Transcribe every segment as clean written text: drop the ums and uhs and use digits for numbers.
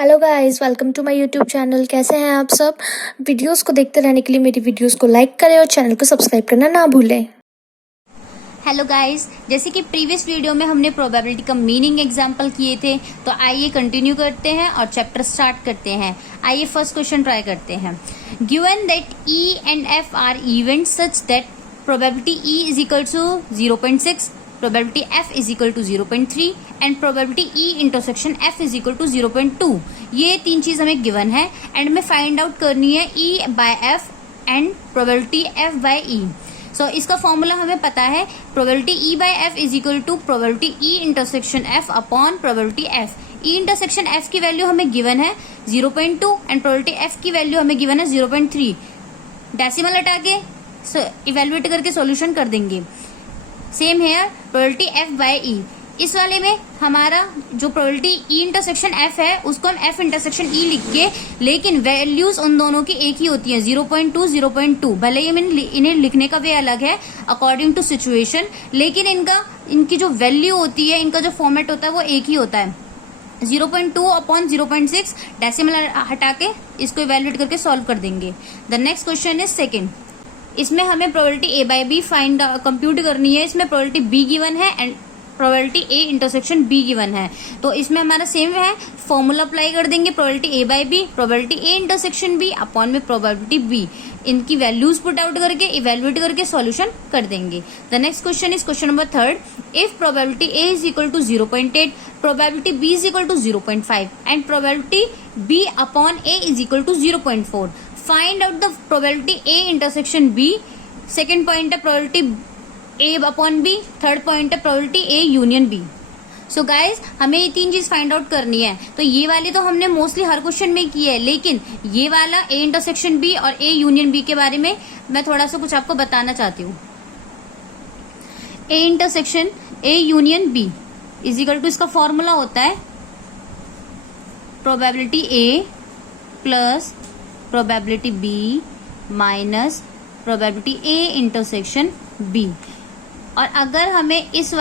Hello guys, welcome to my YouTube channel. कैसे हैं आप सब? वीडियोस को देखते रहने के लिए मेरी वीडियोस को लाइक करें और चैनल को सब्सक्राइब करना ना भूलें। हेलो गाइस, जैसे कि प्रीवियस वीडियो में हमने प्रोबेबिलिटी का मीनिंग एग्जांपल किए थे, तो आइए कंटिन्यू करते हैं और चैप्टर स्टार्ट करते हैं। आइए फर्स्ट क्वेश्चन ट्राई करते हैं। Given that E and F are events such that probability E is equal to 0.6, probability F is equal to 0.3 and probability E intersection F is equal to 0.2। ये तीन चीज हमें given है and में find out करनी है E by F and probability F by E. So इसका formula हमें पता है, probability E by F is equal to probability E intersection F upon probability F. E intersection F की value हमें given है 0.2 and probability F की value हमें given है 0.3। डेसिमल हटा के इवेल्युएट करके सॉल्यूशन कर देंगे। Same here probability F by E. इस वाले में हमारा जो प्रोबेबिलिटी ई इंटरसेक्शन एफ है उसको हम एफ इंटरसेक्शन ई लिख के, लेकिन वैल्यूज उन दोनों की एक ही होती हैं 0.2 0.2। भले ही इन्हें लिखने का वे अलग है अकॉर्डिंग टू सिचुएशन, लेकिन इनकी जो वैल्यू होती है, इनका जो फॉर्मेट होता है वो एक ही होता है 0.2 अपॉन 0.6। डेसिमल हटा के इसको इवेल्युएट करके सॉल्व कर देंगे। The next question is second. इसमें हमें probability A by B find compute करनी है। इसमें प्रोबेबिलिटी बी गिवन है and probability A intersection B given है, तो इसमें हमारा सेम है, फॉर्मूला अप्लाई कर देंगे। Probability A by B, probability A intersection B upon में प्रोबेबिलिटी बी। इनकी वैल्यूज पुट आउट करके इवेल्युएट करके सॉल्यूशन कर देंगे। The next question is question number third. If probability A is equal to 0.8, probability B is equal to 0.5 and probability B upon A is equal to 0.4, find out the probability A intersection B. Second point है probability A upon B, third point है probability A union B. So guys हमें ये तीन चीज find out करनी है। तो ये वाली तो हमने मोस्टली हर क्वेश्चन में की है, लेकिन ये वाला ए इंटरसेक्शन बी और ए यूनियन बी के बारे में मैं थोड़ा सा कुछ आपको बताना चाहती हूँ। A intersection A union B is equal to, इसका फॉर्मूला होता है probability A plus probability B minus probability A intersection B. और अगर हमें इस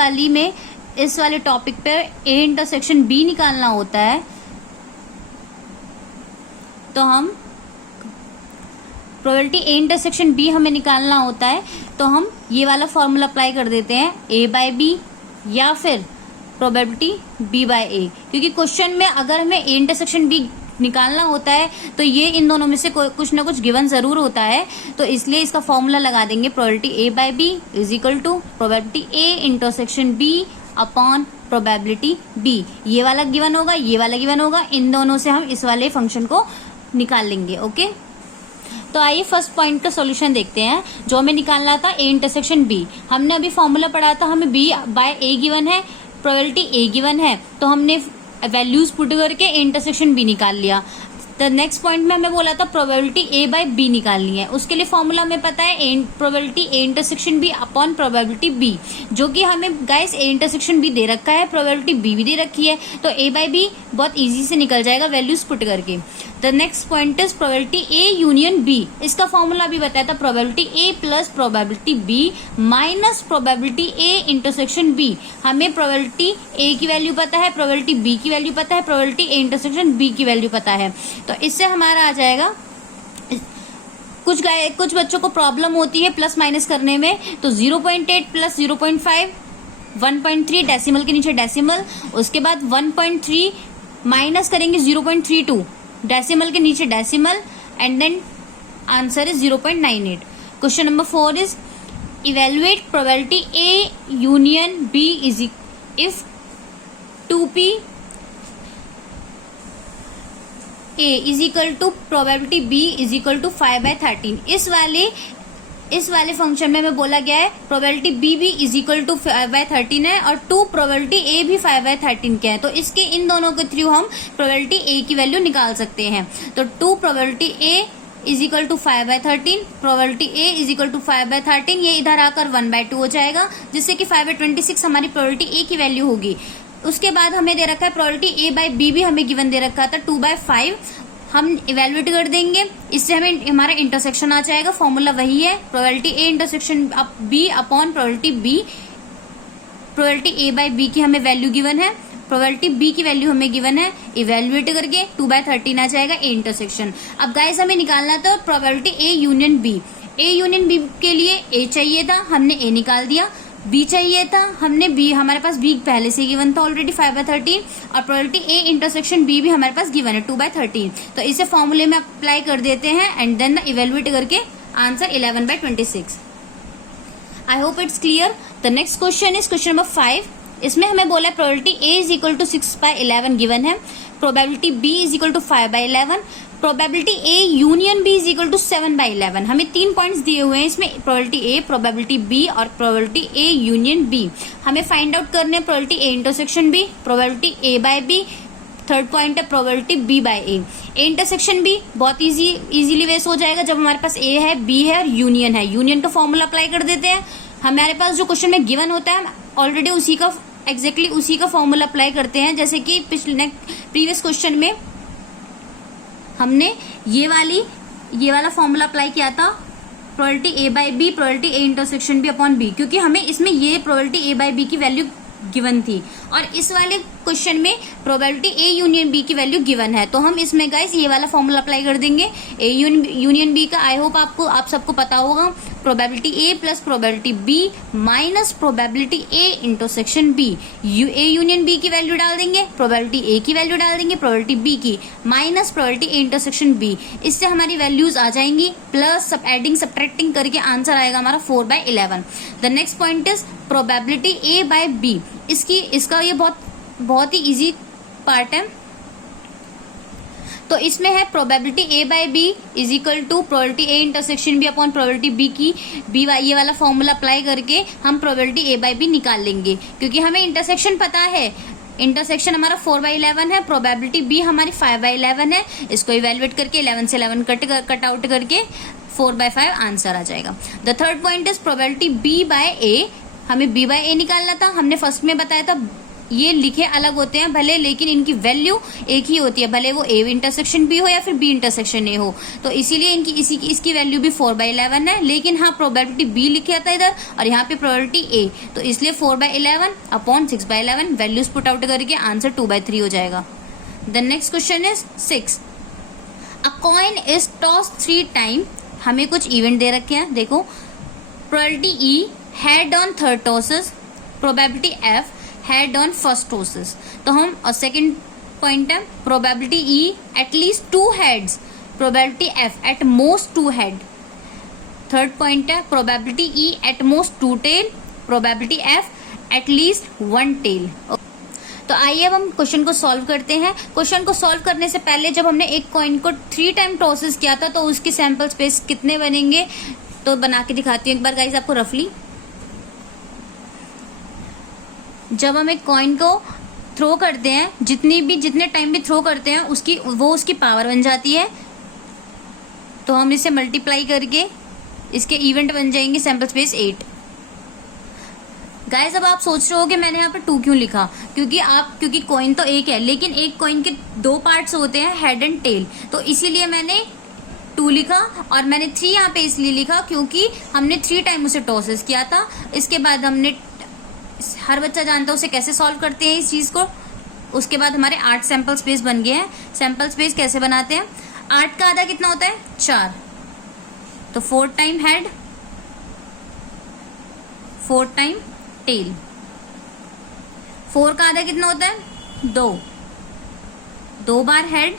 वाले टॉपिक पे ए इंटरसेक्शन बी निकालना होता है तो हम प्रोबेबिलिटी ए इंटरसेक्शन बी हमें निकालना होता है तो हम ये वाला फॉर्मूला अप्लाई कर देते हैं, ए बाय बी या फिर प्रोबेबिलिटी बी बाय ए। क्योंकि क्वेश्चन में अगर हमें ए इंटरसेक्शन बी निकालना होता है तो ये इन दोनों में से कुछ ना कुछ गिवन जरूर होता है, तो इसलिए इसका फॉर्मूला लगा देंगे probability A by B is equal to probability A intersection B upon probability B. ये वाला गिवन होगा, ये वाला गिवन होगा, इन दोनों से हम इस वाले फंक्शन को निकाल लेंगे। ओके, तो आइए फर्स्ट पॉइंट का सॉल्यूशन देखते हैं। जो हमें निकालना था ए इंटरसेक्शन बी, हमने अभी फॉर्मूला पढ़ा था, हमें बी बाय ए गिवन है, प्रोबेबिलिटी ए गिवन है, तो हमने वैल्यूज पुट करके ए इंटरसेक्शन बी निकाल लिया। द नेक्स्ट पॉइंट में हमें बोला था प्रोबेबिलिटी ए बाय बी निकालनी है, उसके लिए फॉर्मूला हमें पता है probability A intersection B upon probability B, जो कि हमें गाइस ए इंटरसेक्शन बी दे रखा है, प्रोबेबिलिटी बी भी दे रखी है, तो ए बाय बी बहुत इजी से निकल जाएगा वैल्यूज पुट करके। The next point is probability A union B. इसका फॉर्मूला भी बताया था, probability A plus probability B minus probability A intersection B. हमें प्रोबेबिलिटी ए की वैल्यू पता है, प्रोबेबिलिटी बी की वैल्यू पता है, प्रोबेबिलिटी ए इंटरसेक्शन बी की वैल्यू पता है, तो इससे हमारा आ जाएगा। कुछ बच्चों को प्रॉब्लम होती है प्लस माइनस करने में, तो 0.8 प्लस 0.5, 1.3 डेसिमल के नीचे डेसिमल, उसके बाद 1.3 माइनस करेंगे 0.32 डेसिमल के नीचे decimal, and then answer is 0.98। Question number 4 is evaluate probability A union B is if 2p A is equal to probability B is equal to 5/13। इस वाले फंक्शन में हमें बोला गया है प्रोबेबिलिटी बी भी इज इक्वल टू 5/13 है और 2 प्रोबेबिलिटी ए भी 5/13 के हैं, तो इसके इन दोनों के थ्रू हम प्रोबेबिलिटी ए की वैल्यू निकाल सकते हैं। तो 2 probability A is equal to 5/13, probability A is equal to 5/13, ये इधर आकर 1/2 हो जाएगा, जिससे कि 5/26 हमारी प्रोबेबिलिटी ए की वैल्यू होगी। उसके बाद हमें दे रखा है प्रोबेबिलिटी ए बाय बी भी हमें गिवन दे रखा था 2/5, हम इवेल्युएट कर देंगे, इससे हमें हमारा इंटरसेक्शन आ जाएगा। फॉर्मूला वही है, probability A intersection B upon probability B. Probability A by B की हमें वैल्यू गिवन है प्रोबेबिलिटी बी की वैल्यू हमें गिवन है, इवेल्युएट करके 2/13 आ जाएगा ए इंटरसेक्शन। अब गाइस हमें निकालना था probability A union B. A union B के लिए ए चाहिए था, हमने ए निकाल दिया। बी चाहिए था, हमने बी, हमारे पास बी पहले से गिवन था ऑलरेडी 5/13, और प्रोबेबिलिटी ए इंटरसेक्शन बी भी हमारे पास गिवन है 2/13। तो इसे फॉर्मूले में अप्लाई कर देते हैं एंड देन इवेल्युएट करके answer 11/26। I hope it's clear. The next question is question number 5। इसमें हमें बोला है probability A is equal to 6/11 given है, probability B is equal to 5/11, probability A union B is equal to 7/11। हमें 3 points दिए हुए हैं इसमें, प्रोबेबिलिटी ए, प्रोबेबिलिटी बी और प्रोबेबिलिटी ए यूनियन बी। हमें फाइंड आउट करने हैं probability A intersection B, probability A by B, third point है probability B by A. A intersection B बहुत इजीली वेस हो जाएगा जब हमारे पास ए है, बी है और यूनियन है। यूनियन का फॉर्मूला अप्लाई कर देते हैं। हमारे पास जो क्वेश्चन में गिवन होता है ऑलरेडी उसी का एग्जैक्टली उसी का फॉर्मूला अप्लाई करते हैं। जैसे कि प्रीवियस क्वेश्चन में हमने ये वाला फॉर्मूला अप्लाई किया था, probability A by B, probability A intersection B upon B, क्योंकि हमें इसमें ये प्रोबेबिलिटी ए बाय बी की वैल्यू गिवन थी और इस वाले क्वेश्चन में प्रोबेबिलिटी ए यूनियन बी की वैल्यू गिवन है। तो हम इसमें गाइस ये वाला फॉर्मूला अप्लाई कर देंगे। ए यूनियन बी का आई होप आप सबको पता होगा, probability A plus probability B minus probability A intersection B. A union B की वैल्यू डाल देंगे, प्रोबेबिलिटी ए की वैल्यू डाल देंगे, प्रोबेबिलिटी बी की minus probability A intersection B. इससे हमारी वैल्यूज आ जाएंगी, प्लस सब एडिंग सब्ट्रैक्टिंग करके आंसर आएगा हमारा 4/11। The next point is probability A by B. इसका ये बहुत ही इजी पार्ट है। तो इसमें है probability A by B is equal to probability A intersection B upon probability B की बी ये वाला फॉर्मूला अप्लाई करके हम प्रोबेबिलिटी ए बाय बी निकाल लेंगे, क्योंकि हमें इंटरसेक्शन पता है। इंटरसेक्शन हमारा 4/11 है, प्रोबेबिलिटी बी हमारी 5/11 है। इसको इवेल्युएट करके 11 से 11 कट आउट करके 4/5 आंसर आ जाएगा। The third point is probability B by A. हमें बी बाय ए निकालना था। हमने फर्स्ट में बताया था ये लिखे अलग होते हैं भले, लेकिन इनकी वैल्यू एक ही होती है, भले वो ए इंटरसेक्शन बी हो या फिर बी इंटरसेक्शन ए हो। तो इसीलिए इसकी वैल्यू भी 4/11 है, लेकिन हाँ प्रोबेबिलिटी बी लिखा था इधर और यहाँ पे प्रोबेबिलिटी ए, तो इसलिए 4/11 अपॉन 6/11 वैल्यूज पुट आउट करके आंसर 2/3 हो जाएगा। The next question is 6। A coin is toss 3 time. हमें कुछ इवेंट दे रखे हैं, देखो probability E head on third tosses, probability F head on first tosses. तो हम और सेकंड पॉइंट है probability E at least 2 heads, probability F at most 2 head. Third point है probability E at most 2 tell, probability F at least 1 tail. तो आइए अब हम question को सॉल्व करते हैं। क्वेश्चन को सॉल्व करने से पहले जब हमने एक कॉइन को 3 टाइम टॉसेस किया था तो उसकी सैंपल स्पेस कितने बनेंगे, तो बना के दिखाती हूँ एक बार गाइस आपको रफली। जब हम एक कॉइन को थ्रो करते हैं, जितने टाइम भी थ्रो करते हैं उसकी पावर बन जाती है। तो हम इसे मल्टीप्लाई करके इसके इवेंट बन जाएंगे सैंपल स्पेस 8। गाइस अब आप सोच रहे हो कि मैंने यहाँ पे 2 क्यों लिखा, क्योंकि कॉइन तो एक है, लेकिन एक कॉइन के 2 पार्ट्स होते हैं, हेड एंड टेल, तो इसीलिए मैंने 2 लिखा। और मैंने 3 यहाँ पे इसलिए लिखा क्योंकि हमने 3 टाइम उसे टॉसेस किया था। इसके बाद हमने, हर बच्चा जानता है उसे कैसे सॉल्व करते हैं इस चीज को। उसके बाद हमारे 8 सैंपल स्पेस बन गए हैं। सैंपल स्पेस कैसे बनाते हैं, 8 का आधा कितना होता है 4, तो 4 टाइम हेड 4 टाइम टेल। 4 का आधा कितना होता है 2 बार हेड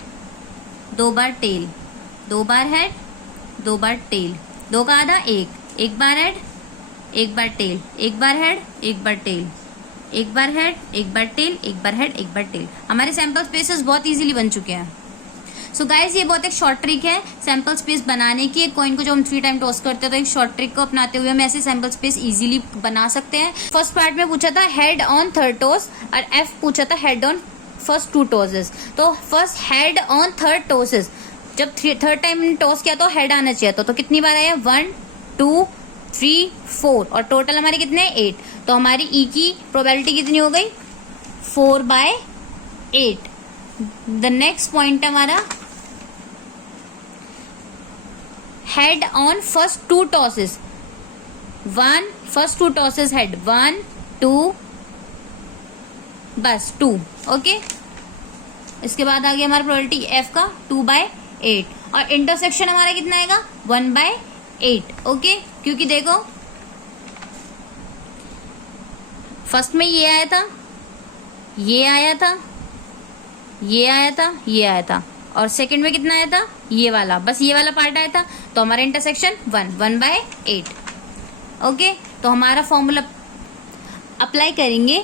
2 बार टेल, 2 बार हेड 2 बार टेल। 2 का आधा 1 बार हेड 1 बार टेल, 1 बार हेड 1 बार टेल, 1 बार हेड 1 बार टेल, 1 बार हेड 1 बार टेल। हमारे सैंपल स्पेसेस बहुत इजीली बन चुके हैं। सो गाइज ये बहुत एक शॉर्ट ट्रिक है सैंपल स्पेस बनाने की। एक कॉइन को जो हम 3 टाइम टॉस करते हैं तो एक शॉर्ट ट्रिक को अपनाते हुए हम ऐसे सैंपल स्पेस इजीली बना सकते हैं। फर्स्ट पार्ट में पूछा था हेड ऑन थर्ड टॉस और एफ पूछा था हेड ऑन फर्स्ट 2 टॉसेस। तो first head on third tosses, जब थर्ड टाइम टॉस किया तो हेड आना चाहिए तो कितनी बार आया 1 2 3 4 और टोटल हमारे कितने 8। तो हमारी ई की प्रोबेबिलिटी कितनी हो गई 4/8। द नेक्स्ट पॉइंट हमारा head on first 2 tosses. First 2 tosses head 1 2, बस 2। ओके, इसके बाद आ गया हमारा प्रोबेबिलिटी एफ का 2/8 और इंटरसेक्शन हमारा कितना आएगा 1/8। ओके, क्योंकि देखो फर्स्ट में ये आया था, ये आया था, ये आया था, ये आया था, और सेकंड में कितना आया था, ये वाला, बस ये वाला पार्ट आया था, तो हमारा इंटरसेक्शन 1/8। ओके, तो हमारा फॉर्मूला अप्लाई करेंगे,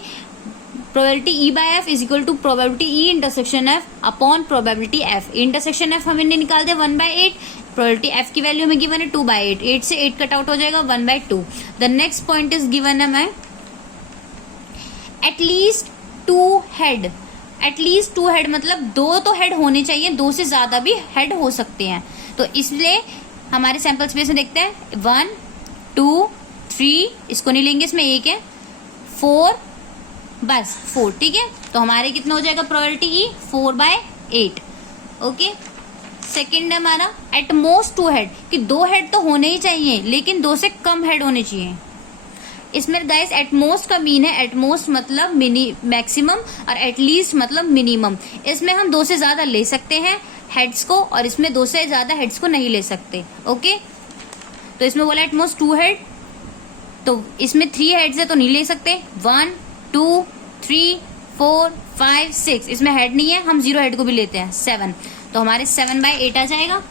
probability E by F is equal to probability E intersection F upon probability F. Intersection F हमने निकाल दिया 1/8, प्रोबेबिलिटी एफ की वैल्यू में गिवन है 2/8, 8 से 8 कट आउट हो जाएगा 1/2। The next point is given है मैं एटलीस्ट 2 हेड। एटलीस्ट 2 हेड मतलब 2 तो हेड होने चाहिए, 2 से ज्यादा भी हेड हो सकते हैं। तो इसलिए हमारे सैंपल स्पेस में देखते हैं 1 2 3, इसको नहीं लेंगे, इसमें 1 है, 4, बस 4। ठीक है, तो हमारे कितना हो जाएगा प्रोबेबिलिटी ई 4/8। ओके, सेकेंड है हमारा एट मोस्ट 2 हेड, कि 2 हेड तो होने ही चाहिए लेकिन 2 से कम हेड होने चाहिए। इसमें गाइस एट मोस्ट का मीन है, एट मोस्ट मतलब मैक्सिमम और एटलीस्ट मतलब मिनिमम। इसमें हम 2 से ज्यादा ले सकते हैं हेड्स को और इसमें 2 से ज्यादा हेड्स को नहीं ले सकते। ओके, तो इसमें बोला एट मोस्ट 2 हेड, तो इसमें 3 हेड्स है तो नहीं ले सकते, 1 2 3 4 5 6, इसमें हेड नहीं है, हम 0 हेड को भी लेते हैं 7, तो हमारे 7/8 आ जाएगा।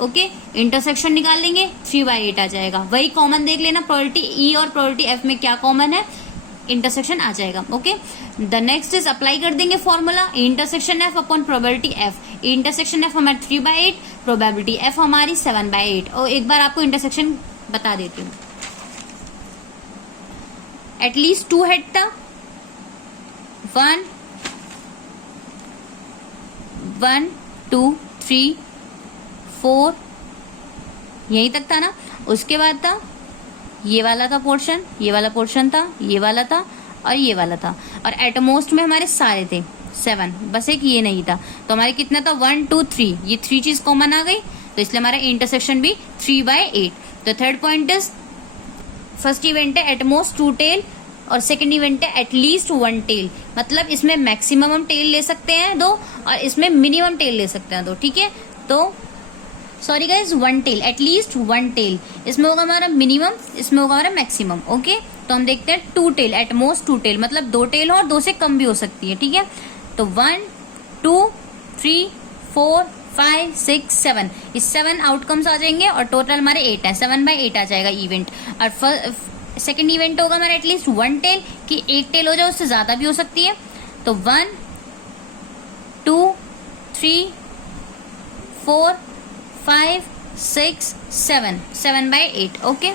ओके, इंटरसेक्शन निकाल लेंगे 3/8 आ जाएगा। वही कॉमन देख लेना, प्रोबेबिलिटी ई और प्रोबेबिलिटी एफ में क्या कॉमन है, इंटरसेक्शन आ जाएगा। Okay, the next is apply कर देंगे formula intersection F upon probability F. Intersection F हमारी 3/8, प्रोबेबिलिटी एफ हमारी 7/8। और एक बार आपको इंटरसेक्शन बता देती हूँ, एटलीस्ट 2 हेड था, 1 2 3 4, यहीं तक था ना। उसके बाद था ये वाला था पोर्शन, ये वाला पोर्शन था, ये वाला था और ये वाला था, और एटमोस्ट में हमारे सारे थे 7, बस एक ये नहीं था। तो हमारे कितना था 1 2 3, ये 3 चीज कॉमन आ गई, तो इसलिए हमारा इंटरसेक्शन भी 3/8। तो third point is, first event है एटमोस्ट 2 टेल और सेकंड इवेंट है एटलीस्ट 1 टेल, मतलब इसमें मैक्सिमम हम टेल ले सकते हैं 2 और इसमें मिनिमम टेल ले सकते हैं 2। ठीक है, तो sorry guys 1 tail, at least 1 tail, इसमें होगा हमारा मिनिमम, इसमें होगा हमारा मैक्सिमम। ओके, तो हम देखते हैं 2 टेल, एटमोस्ट 2 टेल मतलब 2 टेल हो और 2 से कम भी हो सकती है। ठीक है, तो 1 2 3 4 5 6 7, इस 7 आउटकम्स आ जाएंगे और टोटल हमारे 8 है, 7/8 आ जाएगा इवेंट। और सेकेंड इवेंट होगा हमारा एटलीस्ट 1 टेल, कि 1 टेल हो जाए, उससे ज्यादा भी हो सकती है। तो 1 2 3 4 5 6 7, 7/8। ओके,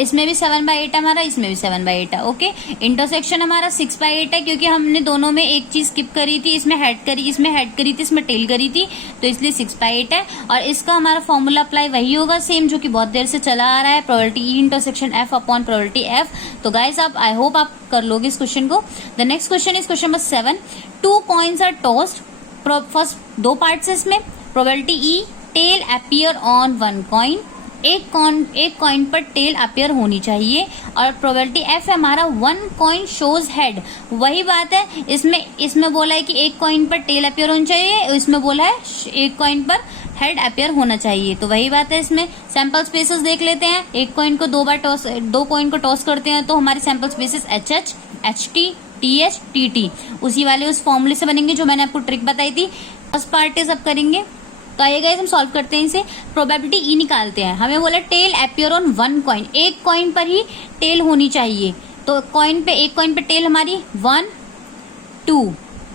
इसमें भी 7/8 हमारा, इसमें भी 7/8 है। ओके, इंटरसेक्शन हमारा 6/8 है, क्योंकि हमने दोनों में एक चीज स्किप करी थी, इसमें हेड करी, इसमें हेड करी थी, इसमें टेल करी थी, तो इसलिए 6/8 है। और इसका हमारा फॉर्मूला अप्लाई वही होगा सेम जो कि बहुत देर से चला आ रहा है, probability E intersection F upon probability F. तो गाइस आप, आई होप आप कर लोगे इस क्वेश्चन को। The next question is question number 7। 2 coins are tossed, first 2 parts है इसमें, probability E tail appear on 1 coin, एक कॉइन पर टेल अपीयर होनी चाहिए, और प्रोबेबिलिटी एफ है हमारा 1 कॉइन शोज हेड। वही बात है, इसमें बोला है कि एक कॉइन पर टेल अपीयर होनी चाहिए, इसमें बोला है एक कॉइन पर हेड अपीयर होना चाहिए, तो वही बात है। इसमें सैंपल स्पेसेस देख लेते हैं, एक कॉइन को 2 बार टॉस, 2 कॉइन को टॉस करते हैं तो हमारे sample spaces HH HT TH TT उसी वाले उस फॉर्मूले से बनेंगे जो मैंने आपको ट्रिक बताई थी। फर्स्ट पार्ट इज अब करेंगे, तो आइए गाइस हम सॉल्व करते हैं इसे। प्रोबेबिलिटी ई निकालते हैं, हमें बोला टेल अपीयर ऑन 1 कॉइन, एक कॉइन पर ही टेल होनी चाहिए, तो एक कॉइन पे टेल हमारी 1 2,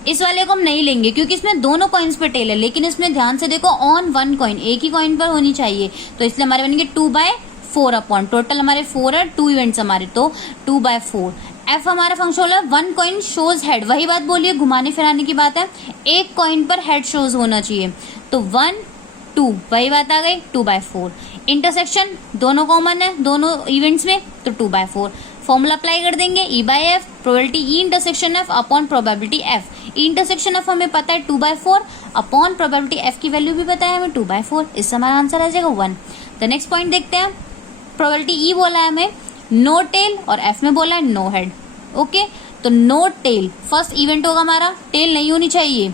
इस वाले को हम नहीं लेंगे क्योंकि इसमें दोनों कॉइन्स पे टेल है, लेकिन इसमें ध्यान से देखो ऑन 1 कॉइन, एक ही कॉइन पर होनी चाहिए, तो इसलिए हमारे बनेंगे 2/4 अपॉन, टोटल हमारे 4 है, 2 इवेंट्स हमारे, तो 2/4। एफ हमारा फंक्शन होला 1 कॉइन शोज हेड, वही बात बोलिए, घुमाने फिराने की बात है, एक कॉइन पर हेड शोज होना चाहिए, तो 1 2, वही बात आ गई 2/4। इंटरसेक्शन दोनों कॉमन है दोनों इवेंट्स में, तो 2/4। फॉर्मूला अप्लाई कर देंगे E by F, probability E intersection F upon probability F. Intersection F हमें पता है 2/4 अपॉन प्रोबेबिलिटी एफ की वैल्यू भी पता है हमें 2/4, इससे हमारा आंसर आ जाएगा 1। द नेक्स्ट पॉइंट देखते हैं, प्रोबेबिलिटी ई बोला है हमें नो टेल, और एफ में बोला है नो हेड। ओके, तो नो टेल फर्स्ट इवेंट होगा हमारा, टेल नहीं होनी चाहिए,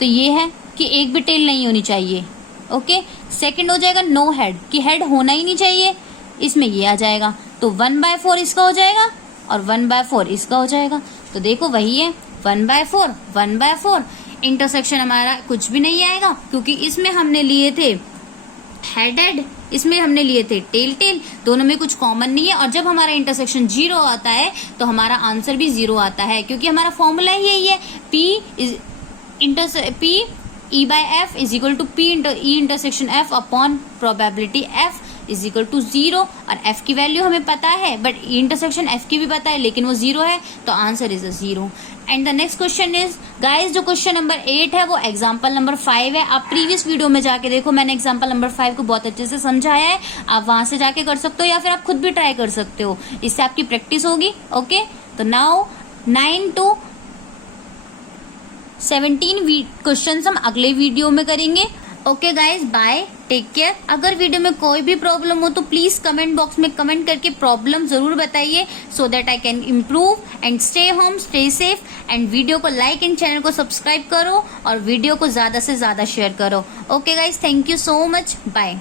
तो ये है कि एक भी टेल नहीं होनी चाहिए। ओके, सेकंड हो जाएगा नो हेड, कि हेड होना ही नहीं चाहिए, इसमें ये आ जाएगा, तो 1/4 इसका हो जाएगा और 1/4 इसका हो जाएगा। तो देखो वही है 1/4 1/4, इंटरसेक्शन हमारा कुछ भी नहीं आएगा, क्योंकि इसमें हमने लिए थे हेड, इसमें हमने लिए थे टेल टेल, दोनों में कुछ कॉमन नहीं है। और जब हमारा इंटरसेक्शन 0 आता है तो हमारा आंसर भी 0 आता है, क्योंकि हमारा फॉर्मूला ही यही है, P E/F is equal to P E intersection F upon probability F is equal to 0। और F की वैल्यू हमें पता है, बट E इंटरसेक्शन F की भी पता है, लेकिन वो 0 है, तो answer is a 0। And the next question is guys, जो क्वेश्चन नंबर 8 है वो एग्जाम्पल नंबर 5 है। आप प्रीवियस वीडियो में जाके देखो, मैंने एग्जाम्पल नंबर 5 को बहुत अच्छे से समझाया है, आप वहां से जाके कर सकते हो या फिर आप खुद भी ट्राई कर सकते हो, इससे आपकी प्रैक्टिस होगी। ओके, तो नाउ 9 to 17 क्वेश्चन हम अगले वीडियो में करेंगे। Okay guys, bye, take care. अगर वीडियो में कोई भी प्रॉब्लम हो तो प्लीज कमेंट बॉक्स में कमेंट करके प्रॉब्लम जरूर बताइए, so that I can improve. And stay home, stay safe, and video को लाइक एंड चैनल को सब्सक्राइब करो और वीडियो को ज्यादा से ज्यादा शेयर करो। Okay guys, thank you so much, bye.